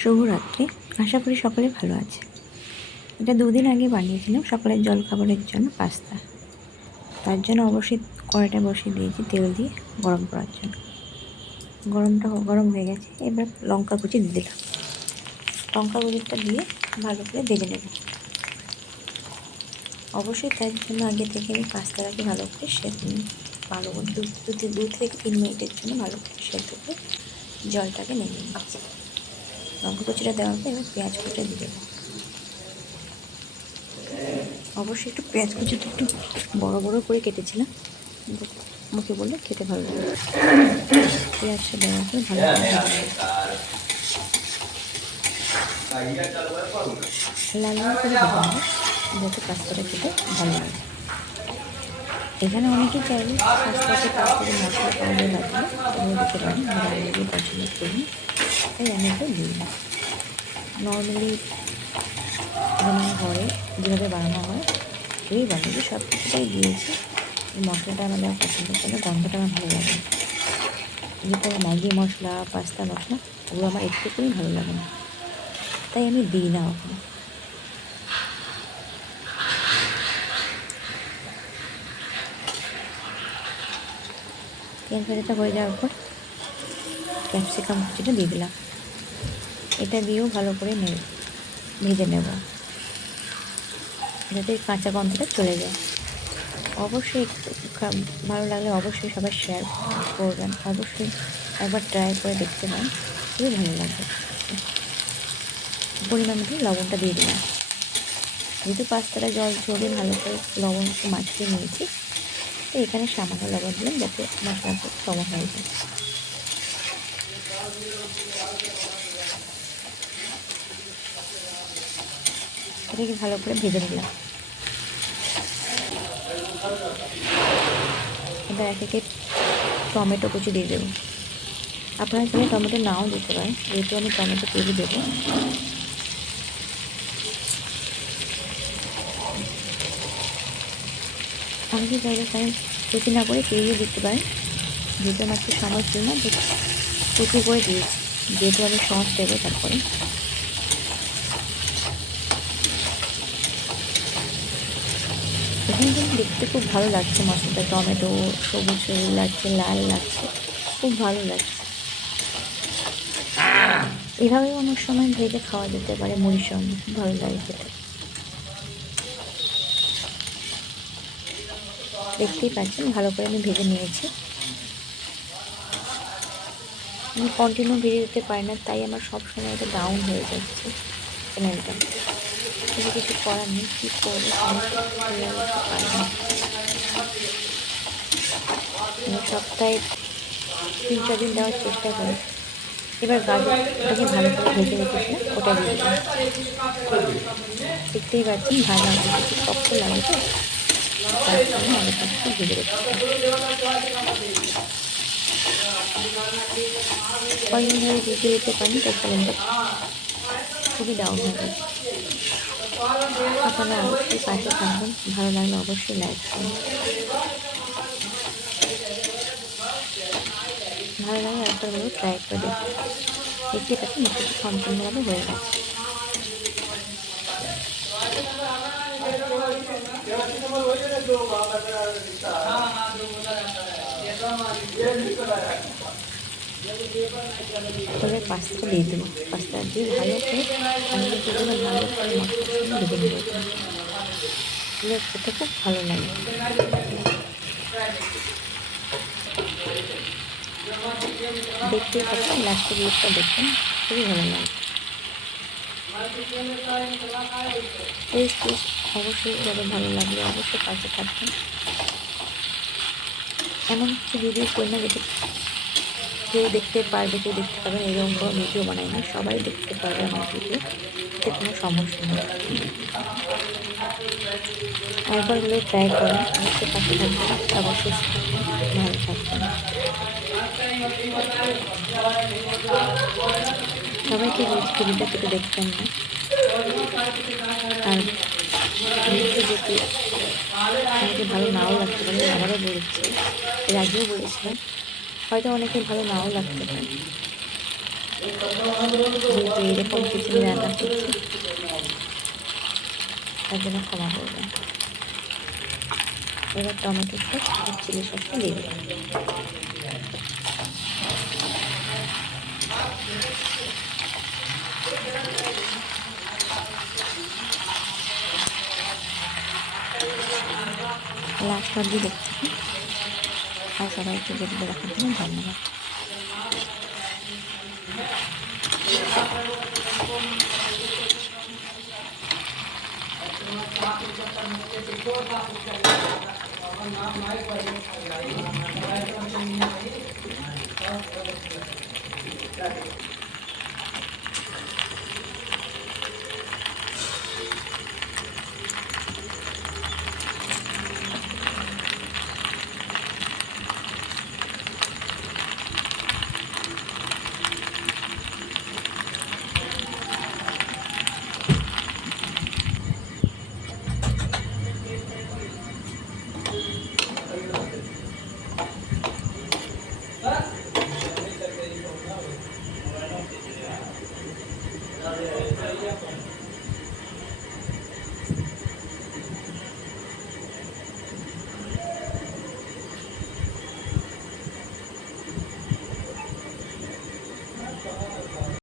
শুভরাত্রি। আশা করি সকলে ভালো আছে। এটা 2 দিন আগে বানিয়েছিলাম সকালের জলখাবারের জন্য পাস্তা। তার জন্য অবশ্যই কড়াইটা বসিয়ে দিয়েছি তেল দিয়ে গরম করার জন্য। গরম হয়ে গেছে। এবার লঙ্কা কুচি দিয়ে দিলাম। লঙ্কা কুচিটা দিয়ে ভালো করে ভেজে নেব। অবশ্যই তার জন্য আগে থেকে আমি পাস্তাটাকে ভালো করে ভালো করে 2 থেকে 3 মিনিটের জন্য ভালো করে সেদ্ধ করে জলটাকে নেমে নিয়েছি। লঙ্কা কুচিটা দেওয়ার পর এবার পেঁয়াজ কুচিটা দিয়ে দেবো। অবশ্যই একটু পেঁয়াজ কুচিটা একটু বড় বড় করে কেটেছিলাম, কিন্তু মুখে বললে খেতে ভালো লাগে। পেঁয়াজটা দেওয়ার পরে ভালো করে লাল লাল করে ভেজে নেব, যাতে পাস্তাটা খেতে ভালো লাগে। এখানে অনেকেই চাইলে পাস্তাতে মশলা পাউডার লাগবে এগুলো দিতে পারেন, যারা আলু পছন্দ করুন, তাই আমি এটা দিই না। নর্মালি যেমন ঘরে যেভাবে বানানো হয় এই বানিয়ে সব কিছুটাই দিয়েছি। মশলাটা আমার দেওয়া পছন্দ করে, গন্ধটা আমার ভালো লাগে না। যে কোনো ম্যাগি মশলা, পাস্তা মশলা ওগুলো আমার একটুকুই ভালো লাগে না, তাই আমি দিই না ওখানে। তরকারিটা হয়ে যাওয়ার পর ক্যাপসিকাম কুচিটা দিয়ে দিলাম। এটা দিয়েও ভালো করে ভেজে নেব, যাতে কাঁচা গন্ধটা চলে যায়। অবশ্যই ভালো লাগলে অবশ্যই সবাই শেয়ার করবেন। অবশ্যই একবার ট্রাই করে দেখতে পারেন, খুবই ভালো লাগবে। পরিমাণ মতো লবণটা দিয়ে দিলাম। যেহেতু পাস্তাটা জল ঝরে ভালো করে লবণ একটু মাখিয়ে নিয়েছি, তো এখানে সামান্য লবণ দিলাম যাতে মশলাটা কমা হয়ে যায়। এটাকে ভালো করে ভেজে নিলাম। এবার একে টমেটো কুচি দিয়ে দেবো। আপনারা চাইলে টমেটো নাও দিতে পারেন, যেহেতু আমি টমেটো কুচি দেবো। আমাকে চাইলে তাই কুচি না করে পেরিয়ে দিতে পারেন, যেহেতু আমার একটু সময় ছিল না, তো কুচি করে দিয়েছি, যেহেতু আমি সস দেবো। তারপরে এখানে কিন্তু দেখতে খুব ভালো লাগছে মশলাটা, টমেটো সবুজ সবুজ লাগছে, লাল লাগছে, খুব ভালো লাগছে। এভাবেও অনেক সময় ভেজে খাওয়া যেতে পারে মুড়ির সঙ্গে, খুব ভালো লাগে খেতে। দেখতেই পাচ্ছেন ভালো করে আমি ভেজে নিয়েছি। আমি কন্টিনিউ ভেজে দিতে পারি না, তাই আমার সবসময় এটা ডাউন হয়ে যাচ্ছে চ্যানেলটা। কিন্তু কিছু করার নেই, কী করবো, পারি না। আমি সপ্তাহে 3-4 দিন দেওয়ার চেষ্টা করি। এবার গাজরটাকে ভালো করে ভেজে রেখেছিলাম, ওটা দিয়ে দিলাম। দেখতেই পাচ্ছেন ভাজা কিছু শক্ত লাগে, তো তার জন্য আগে থেকে ভেজে রেখেছিলাম। কয়েকদিন ধরে ভেজে দিতে পারেন, তাই চ্যানেলটা খুবই ডাউন হয়ে গেছে। আপনারা অবশ্যই পাশে থাকবেন, ভালো লাগলে অবশ্যই লাইক করুন। ভালো লাগে একবার হলেও ট্রাই করে দেখুন। দেখতে পাচ্ছি মশলাটা সম্পূর্ণভাবে হয়ে গেছে। এবার পাস্তাটা দিয়ে দেবো। পাস্তা দিয়ে ভালো করে ভালো করে মশলার সঙ্গে ভেজে নেব। এবার খেতে খুব ভালো লাগে। দেখতেই পাচ্ছেন লাস্টের লুকটা দেখুন, খুবই ভালো লাগে। টেস্ট অবশ্যই যাদের ভালো লাগবে অবশ্যই পাশে থাকবেন। এমন কিছু ভিডিও করি না যেটা কেউ দেখতে পারবে, কেউ দেখতে পারবে, এরকম কোনো ভিডিও বানাই না, সবাই দেখতে পারবে আমার ভিডিও, এতে কোনো সমস্যা নেই। একবার হলেও ট্রাই করেন, অবশ্যই পাশে থাকবেন, অবশ্যই ভালো থাকবেন। সবাইকে বলছি ভিডিওটা কেটে দেখবেন না। আর ভিডিও যেতে অনেকে ভালো নাও লাগতে পারে, আবারও বলেছি, এর আগেও বলেছিলাম, হয়তো অনেকে ভালো নাও লাগতে পারে। যেহেতু এইরকম কিছু রান্না করছি তার জন্য ক্ষমা করবেন। এবার টমেটো সস আর চিলি সসটা দিয়ে দেবেন। লাস্ট অবধি দেখতে আর সবাইকে দেখতে দেখার জন্য ধন্যবাদ।